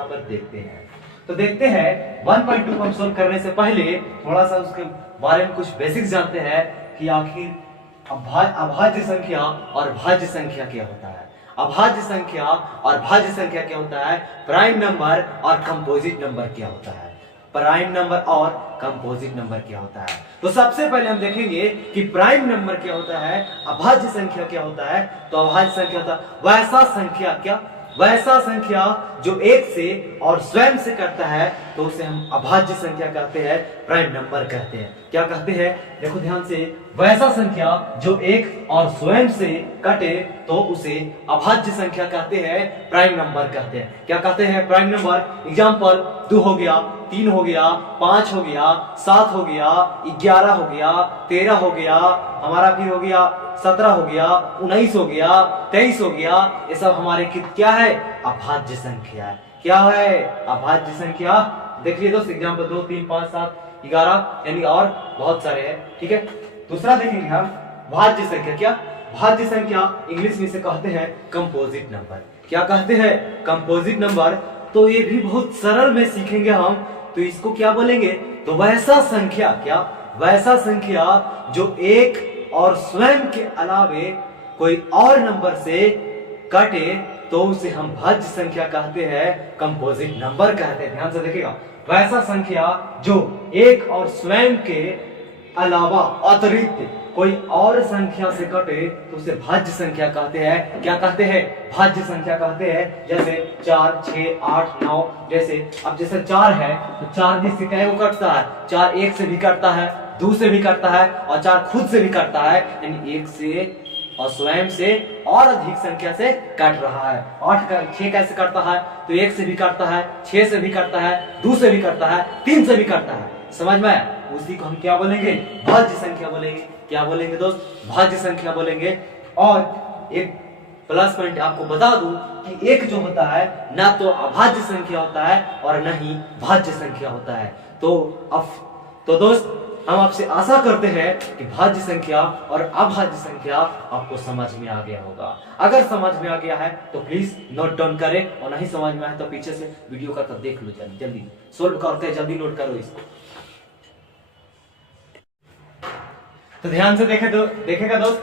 यहाँ पर देखते हैं। तो देखते हैं 1.2 को हम सोल्व करने से पहले थोड़ा सा उसके बारे में कुछ बेसिक्स जानते हैं कि आखिर अभाज्य संख्या और भाज्य संख्या क्या होता है। अभाज्य संख्या और भाज्य संख्या क्या होता है, प्राइम नंबर और कंपोजिट नंबर क्या होता है, प्राइम नंबर और कंपोजिट नंबर क्या होता है। तो सबसे पहले हम देखेंगे कि प्राइम नंबर क्या होता है, अभाज्य संख्या क्या होता है। तो अभाज्य संख्या होता है वैसा संख्या, क्या वैसा संख्या जो एक से और स्वयं से करता है, तो उसे हम अभाज्य संख्या कहते हैं, प्राइम नंबर कहते हैं। क्या कहते हैं, देखो ध्यान से, वैसा संख्या जो एक और स्वयं से कटे तो उसे अभाज्य संख्या कहते हैं, प्राइम नंबर कहते हैं। क्या कहते हैं, प्राइम नंबर। एग्जांपल 2 हो गया, 3 हो गया, 5 हो गया, 7 हो गया, 11 हो गया, 13 हो गया, हमारा फिर हो गया 17 हो गया, 19 हो गया, 23 हो गया। ये सब हमारे क्या है, अभाज्य संख्या है। क्या है, अभाज्य संख्या। देखिए दोस्त, एग्जांपल 2, 3, 5, 7, 11 यानी और बहुत सारे हैं। ठीक है, दूसरा देखेंगे हम भाज्य संख्या। क्या भाज्य संख्या, इंग्लिश में से कहते हैं कंपोजिट नंबर। क्या कहते हैं, कंपोजिट नंबर। तो ये भी बहुत सरल में सीखेंगे हम। तो इसको क्या बोलेंगे, तो वैसा संख्या, क्या वैसा संख्या जो एक और स्वयं के अलावे कोई और नंबर से कटे तो उसे हम भाज्य संख्या कहते हैं, कंपोजिट नंबर कहते हैं। ध्यान से देखिएगा, वैसा संख्या जो एक और स्वयं के अलावा अतिरिक्त कोई और संख्या से कटे तो उसे भाज्य संख्या कहते हैं। क्या कहते हैं, भाज्य संख्या कहते हैं। जैसे 4, 6, 8, 9, जैसे अब जैसे 4 है तो 4 जिससे कई को कटता है, 4 1 से भी कटता है, 2 से भी कटता है और 4 खुद से भी कटता है, यानी 1 से और स्वयं से और अधिक संख्या से कट रहा है। 8 का 6 कैसे कटता है, तो 1 से भी कटता है, 6 से भी कटता है, 2 से भी कटता है, 3 से भी कटता है। समझ में आया, उसी को हम क्या बोलेंगे, भाज्य संख्या बोलेंगे। क्या बोलेंगे दोस्त, भाज्य संख्या बोलेंगे। और एक प्लस पॉइंट आपको बता दूं कि एक जो होता है ना तो अभाज्य संख्या होता है और न ही भाज्य संख्या होता है। तो दोस्त, हम आपसे आशा करते हैं कि भाज्य संख्या और अभाज्य संख्या आपको समझ में आ गया होगा। अगर समझ में आ गया है तो प्लीज नोट डाउन करें, और नहीं समझ में आए तो पीछे से वीडियो का देख लो, जल्दी सोल्व करते हैं, जल्दी नोट करो इसको। तो ध्यान से देखेगा दोस्त,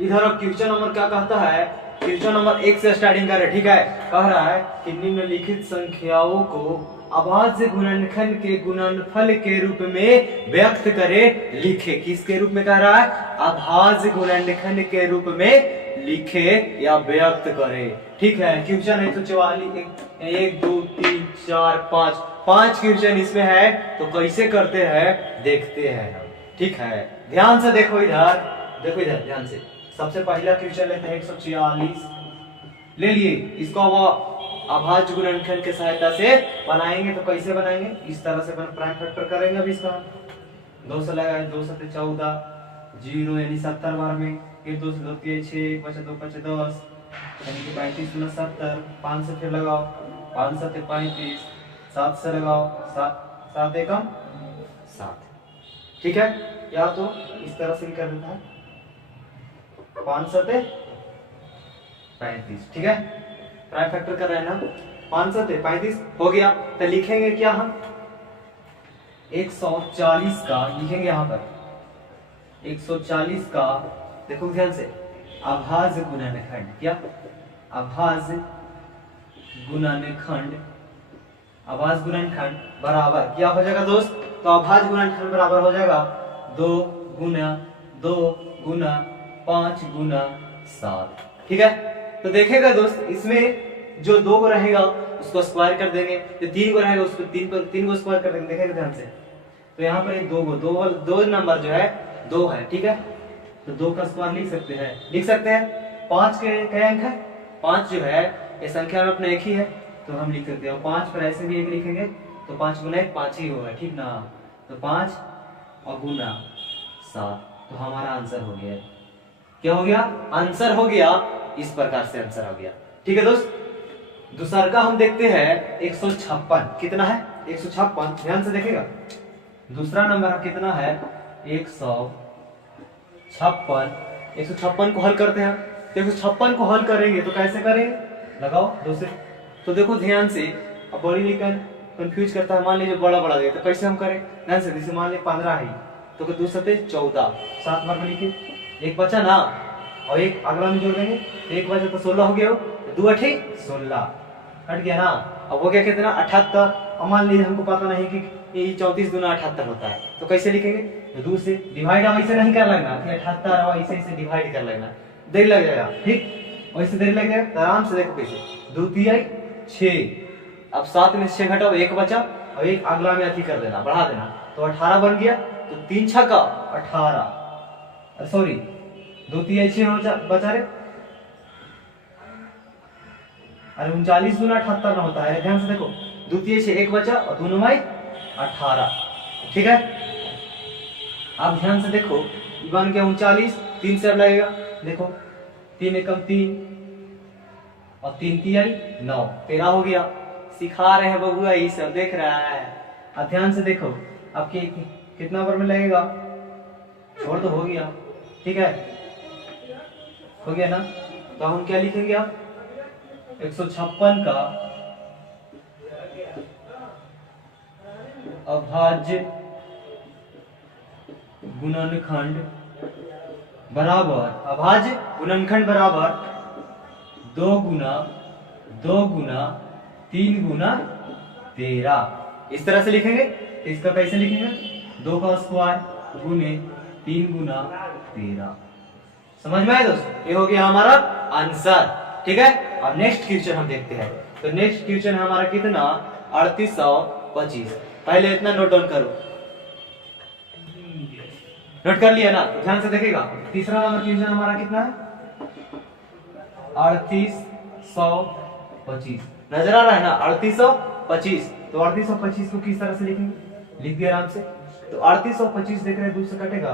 इधर अब क्वेश्चन नंबर क्या कहता है, क्वेश्चन नंबर 1 से स्टार्टिंग करे। ठीक है, कह रहा है कि निम्नलिखित संख्याओं को अभाज्य गुणनखंड के गुणनफल के रूप में व्यक्त करे, लिखे। किसके रूप में कह रहा है, अभाज्य गुणनखंड के रूप में लिखे या व्यक्त करे। ठीक है, क्वेश्चन है 144, 1 2 3 4 5 क्वेश्चन इसमें है। तो कैसे करते हैं देखते हैं हम। ठीक है, ध्यान से देखो इधर ध्यान से। सबसे पहला क्वेश्चन लेते हैं 144 ले लिए। इसको वो अभाज्य गुणनखंड की सहायता से बनाएंगे। तो कैसे बनाएंगे, इस तरह से प्राइम फैक्टर करेंगे। अभी इसका 2 से लगाए, 2 से 14, 0 यानी 70 बार में, फिर 2 से 2 3 6, 1 5 2 5 10 यानी कि 35 × 70, 5 से फिर लगाओ, 5 7 35, 7 से लगाओ, 7 1 7। ठीक है, या तो इस तरह से भी कर देता है, 5 7 35। ठीक है, प्राइम फैक्टर कर रहे हैं ना, 5 7 35 हो गया। तो लिखेंगे क्या हम, 140 का लिखेंगे यहाँ पर, 140 का। देखो ध्यान से, अभाज्य गुणनखंड, क्या अभाज्य गुणनखंड, अभाज्य गुणनखंड बराबर क्या हो जाएगा दोस्त, तो अभाज्य गुणनखंड बराबर हो जाएगा 2 गुना 5 गुना 7। ठीक है, तो देखेगा दोस्त, इसमें जो 2 को रहेगा उसको स्क्वायर कर देंगे, जो 3 को रहेगा उसको 3 को स्क्वायर कर देंगे। देखेगा ध्यान से, तो यहाँ पर 2 नंबर जो है 2 है। ठीक है, तो 2 का स्क्वायर लिख सकते हैं। 5 के अंक है, 5 जो है ये संख्या में अपना एक ही है तो हम लिख सकते हैं। और 5 पर ऐसे भी एक लिखेंगे तो 5 गुना 1 5 ही होगा। ठीक ना, तो 5 और गुना 7, तो हमारा आंसर हो गया। क्या हो गया, आंसर हो गया। इस प्रकार से आंसर हो गया। ठीक है दोस्त, दूसरा का हम देखते हैं 156। कितना है, 156। ध्यान से देखेगा, दूसरा नंबर कितना है, 156 को हल करते हैं। 156 को हल करेंगे तो कैसे करेंगे, लगाओ 2 से। तो देखो ध्यान से, अब बड़ी लेकर कंफ्यूज करता है, मान लीजिए बड़ा बड़ा दे तो कैसे हम करें, ध्यान से, जैसे मान लीजिए 15 है तो 2 सते 14, 7 बार में लिखे, एक बचा ना और एक अगला में जोड़ देंगे तो एक बचा तो 16 हो गया, हो 2 8 16 कट गया ना। अब हो गया कितना 78। अब मान लीजिए हमको पता नहीं कि ये 34 दूना 78 होता है तो कैसे लिखेंगे, तो 2 से डिवाइड ऐसे नहीं कर लेना कि 78 और ऐसे डिवाइड कर लेना, देर लग जाएगा, ठीक वैसे देर लग जाएगा। आराम से देखो कैसे, 2 3 6, अब 7 में 6 घटाओ, एक बचा और एक अगला में अथी कर देना, बढ़ा देना तो 18 बन गया। तो 3 छक्का 18, सॉरी 2 3 6 बचा रे, अरे 39 दूना 78 ना होता है, ध्यान से देखो 2 3 6 एक बचा और 2 9 18, ठीक है। आप ध्यान से देखो बन गया 39, 3 से अब लगेगा, देखो 3 एकम 3 और 3 3 9, 13 हो गया। सिखा रहे हैं बबुआ ये सब, देख रहा है। अब ध्यान से देखो आपके कितना नंबर में लगेगा, छोड़ तो हो गया, ठीक है हो गया ना। तो हम क्या लिखेंगे, आप 156 का अभाज्य गुणनखंड बराबर, अभाज्य गुणनखंड बराबर 2 गुना 3 गुना 13, इस तरह से लिखेंगे। तो इसका कैसे लिखेंगे, 2 का स्क्वायर गुने 3 गुना 13, समझ में आया दोस्तों, ये हो गया हमारा आंसर, ठीक है। अब नेक्स्ट क्वेश्चन हम देखते हैं। तो नेक्स्ट क्वेश्चन है हमारा कितना 3825, पहले इतना नोट डाउन करो, नोट कर लिया ना, ध्यान से देखिएगा। तीसरा नंबर क्वेश्चन हमारा कितना है 3825, नजर आ रहा है ना 3825। तो 3825 को किस तरह से लिखेंगे, लिख दिया आराम से। तो 3825 देख रहे हैं, 2 से कटेगा,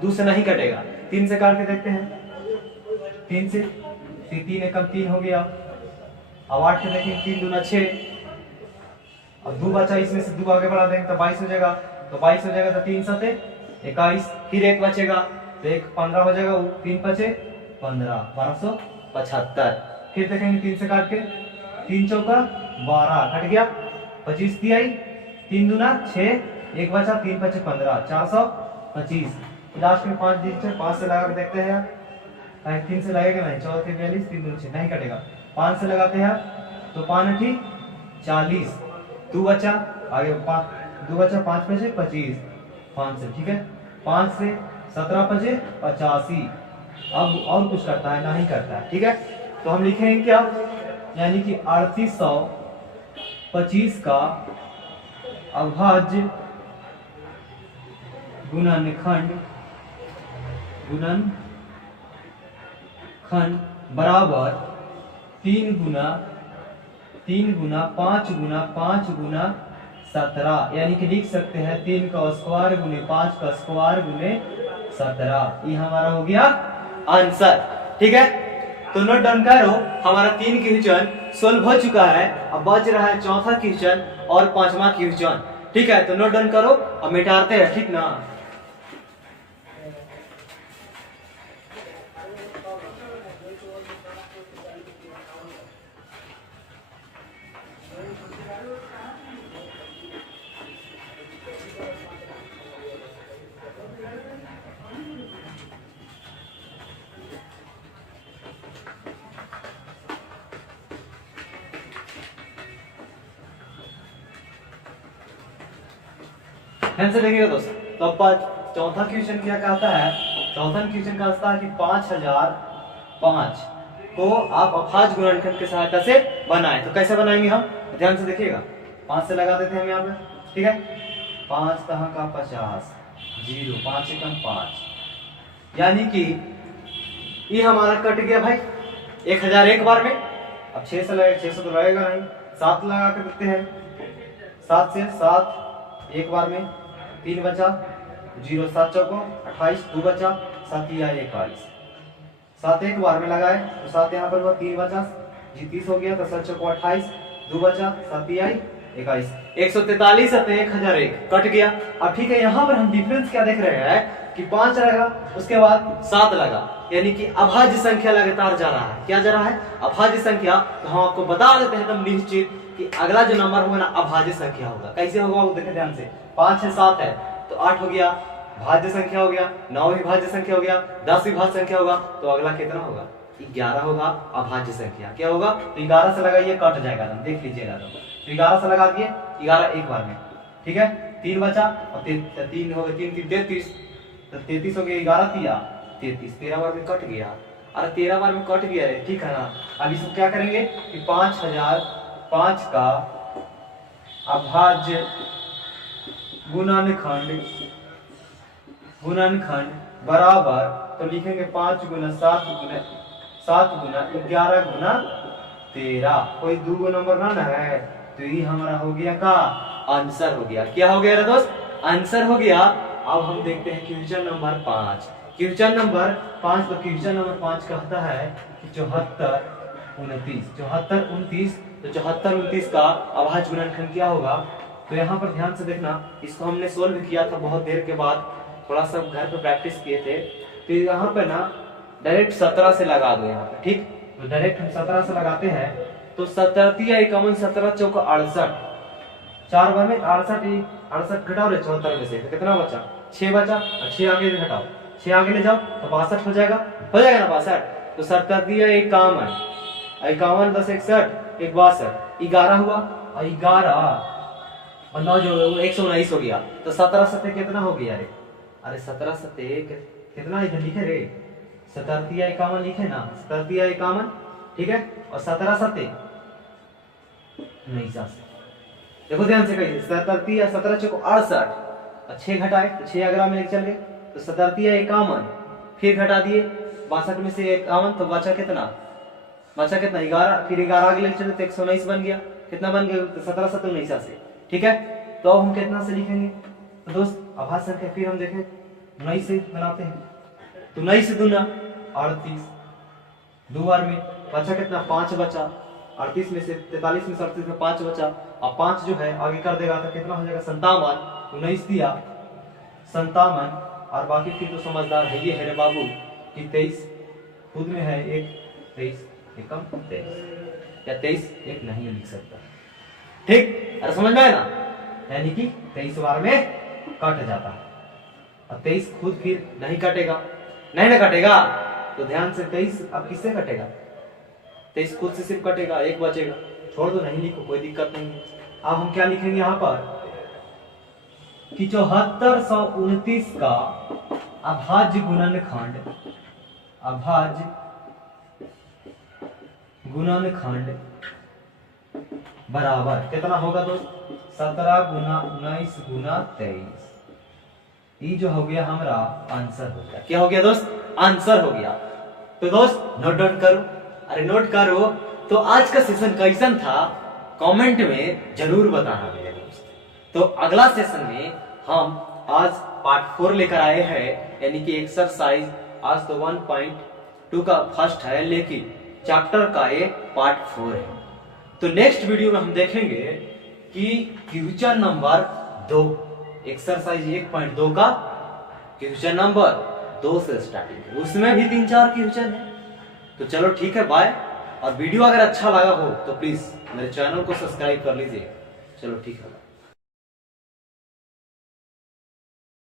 2 से नहीं कटेगा, 3 से काट के देखते हैं, 3 से 3 एकम 3 हो गया। अब 8 के देखेंगे, 3 दूना 6, अब 2 बचा, इसमें से 2 आगे बढ़ा देंगे तो 22 हो जाएगा, तो 22 हो जाएगा तो 3 सते 21, फिर एक बचेगा तो एक 15 हो जाएगा, 3 बचे 15, 1275। फिर देखेंगे 3 से काट के, 3 चौका 12 कट गया, 25 तिहाई, 3 दूना 6, एक बचा, 3 बचे 15, 425। लास्ट में 5 डिजिट, 5 से लगा के देखते हैं, 3 से लगेगा नहीं, 14 42, 3 दूना 6 नहीं कटेगा, 5 से लगाते हैं तो 5 8 40, 2 बचा आगे 2 बचा, 5 बचे 25, 5 से, ठीक है 5 से 17 बचे 85। अब और कुछ करता है नहीं करता है, ठीक है। तो हम लिखेंगे क्या, यानी कि 3825 का अभाज्य गुणनखंड बराबर 3 गुना 5 गुना 5 गुना 17, यानी कि लिख सकते हैं 3 का स्क्वायर गुने 5 का स्क्वायर गुने 17, ये हमारा हो गया आंसर, ठीक है। तो नोट डाउन करो, हमारा 3 क्वेश्चन सोल्व हो चुका है, अब बच रहा है चौथा क्वेश्चन और 5वां क्वेश्चन, ठीक है। तो नोट डाउन करो, अब मिटाते हैं, ठीक ना। ध्यान से देखिएगा दोस्तों, तो अब चौथा क्वेश्चन क्या कहता है, चौथा क्वेश्चन कहता है कि 5005 को आप अभाज्य गुणनखंड की सहायता से बनाएं। तो कैसे बनाएंगे हम, ध्यान से देखिएगा, 5 से लगा देते हैं हम यहाँ पे, ठीक है। 5 कहाँ का 50, 0, 5 एकम 5, यानी कि ये हमारा कट गया भाई 1000 एक बार में। अब 6 से लगे, 600 तो लगेगा नहीं, 7 लगा के देखते हैं, 7 से 7 एक बार में, 3 बचा, 0 7 चौको 28, 2 बचा, 7 या 21, 7 एक बार में लगाए तो 7 यहाँ पर हुआ, 3 बचा जी 30 हो गया, तो 7 चौको 28, 2 बचा, 7 या 21, 143 1001 कट गया। अब ठीक है, यहाँ पर हम डिफरेंस क्या देख रहे हैं, कि 5 रहेगा, उसके बाद 7 लगा, यानी कि अभाज्य संख्या लगातार जा रहा है। क्या जा रहा है? अभाज्य संख्या। तो हम आपको बता देते हैं एकदम निश्चित कि अगला जो नंबर होगा ना अभाज्य संख्या होगा। कैसे होगा वो देखें ध्यान से। 5 है 7 है तो 8 हो गया, भाज्य संख्या हो गया। 9 भी भाज्य संख्या हो गया, 10 भी भाज्य संख्या होगा, तो अगला कितना होगा? 11 होगा अभाज्य संख्या। क्या होगा? तो 11 से लगाइए, कट जाएगा, देख लीजिएगा। तो 11 से लगा दिए, 11 एक बार में, ठीक है। 3 बचा और 3 हो गया, 3 3 33, तो 33 हो गया, 11 तिया 33, 13 बार में कट गया। अरे 13 बार में कट गया है, ठीक है ना। अब इसको क्या करेंगे कि 5005 का अभाज्य गुणनखंड बराबर, तो लिखेंगे 5 गुना 7 गुना 11 गुना 13। कोई 2 नंबर ना है, तो ये हमारा हो गया का आंसर हो गया। क्या हो गया दोस्त? आंसर हो गया। अब हम देखते हैं क्वेश्चन नंबर 5। क्वेश्चन नंबर 5, तो क्वेश्चन नंबर 5 कहता है कि 74 29 तो 74 29 का अभाज्य गुणनखंड क्या होगा? तो यहाँ पर ध्यान से देखना, इसको हमने सोल्व किया था बहुत देर के बाद, थोड़ा सा घर पे प्रैक्टिस किए थे। तो यहाँ पे ना डायरेक्ट 17 से लगा दो यहाँ पे, ठीक। तो डायरेक्ट हम 17 से लगाते हैं, तो 17 51 17 चौक 68, 4 बार में 68 घटाओ रे 74 में से, तो कितना बचा? 6 बचा, और 6 आगे घटाओ, 6 आगे ले जाओ तो 62 हो जाएगा ना 62। तो 17 51 51 10 61 1 62, 11 हुआ, और 11 और 9 जो 119 हो गया। तो 17 सते कितना हो गया रे? अरे 17 सते कितना इधर लिखे रे? 17 51 लिखे ना, 17 51, ठीक है। और 17 सते 19, देखो ध्यान से कहिए। 17 चौक 68, और 6 घटाए तो 6 अगला में चल गए, तो 17 51, फिर घटा दिए 62 में से 51, तो बचा कितना? 11, फिर 11 आगे ले चले तो 119 बन गया। कितना बन गया? तो 17 7 19 से, ठीक है। तो अब हम कितना से लिखेंगे? तो दोस्त अभाज्य संख्या फिर हम देखें 19 से बनाते हैं, तो 19 से दूना 38, 2 बार में बचा कितना? 5 बचा, 38 में से 43 में से 38 में 5 बचा, और 5 जो है आगे कर देगा तो कितना हो जाएगा? 57। 19 दिया 57, और बाकी फिर तो समझदार है ये है रे बाबू कि 23 खुद में है 1, 23 एकम 23, या 23 एक नहीं लिख सकता, ठीक। अरे समझ में आया ना? यानी कि 23 बार में कट जाता है, और 23 खुद फिर नहीं कटेगा, नहीं ना कटेगा। तो ध्यान से 23 अब किससे कटेगा? 23 खुद से सिर्फ कटेगा, एक बचेगा, छोड़ दो, नहीं लिखो, कोई दिक्कत नहीं है। अब हम क्या लिखेंगे यहाँ पर कि 7429 का अभाज्य गुणनखंड बराबर कितना होगा दोस्त? 17 गुना 19 गुना 23। ये जो हो गया हमारा आंसर हो गया। क्या हो गया दोस्त? आंसर हो गया। तो दोस्त नोट डाउन करो, अरे नोट करो। तो आज का सेशन कैसन था कमेंट में जरूर बताना मेरे दोस्त। तो अगला सेशन में हम आज पार्ट 4 लेकर आए हैं, यानी कि एक्सरसाइज आज तो 1.2 का फर्स्ट है, लेकिन चैप्टर का ये पार्ट 4 है। तो नेक्स्ट वीडियो में हम देखेंगे कि क्वेश्चन नंबर 2, एक्सरसाइज 1.2 का क्वेश्चन नंबर 2 से स्टार्टिंग, उसमें भी 3-4 क्वेश्चन है। तो चलो ठीक है, बाय। और वीडियो अगर अच्छा लगा हो तो प्लीज मेरे चैनल को सब्सक्राइब कर लीजिए। चलो ठीक है।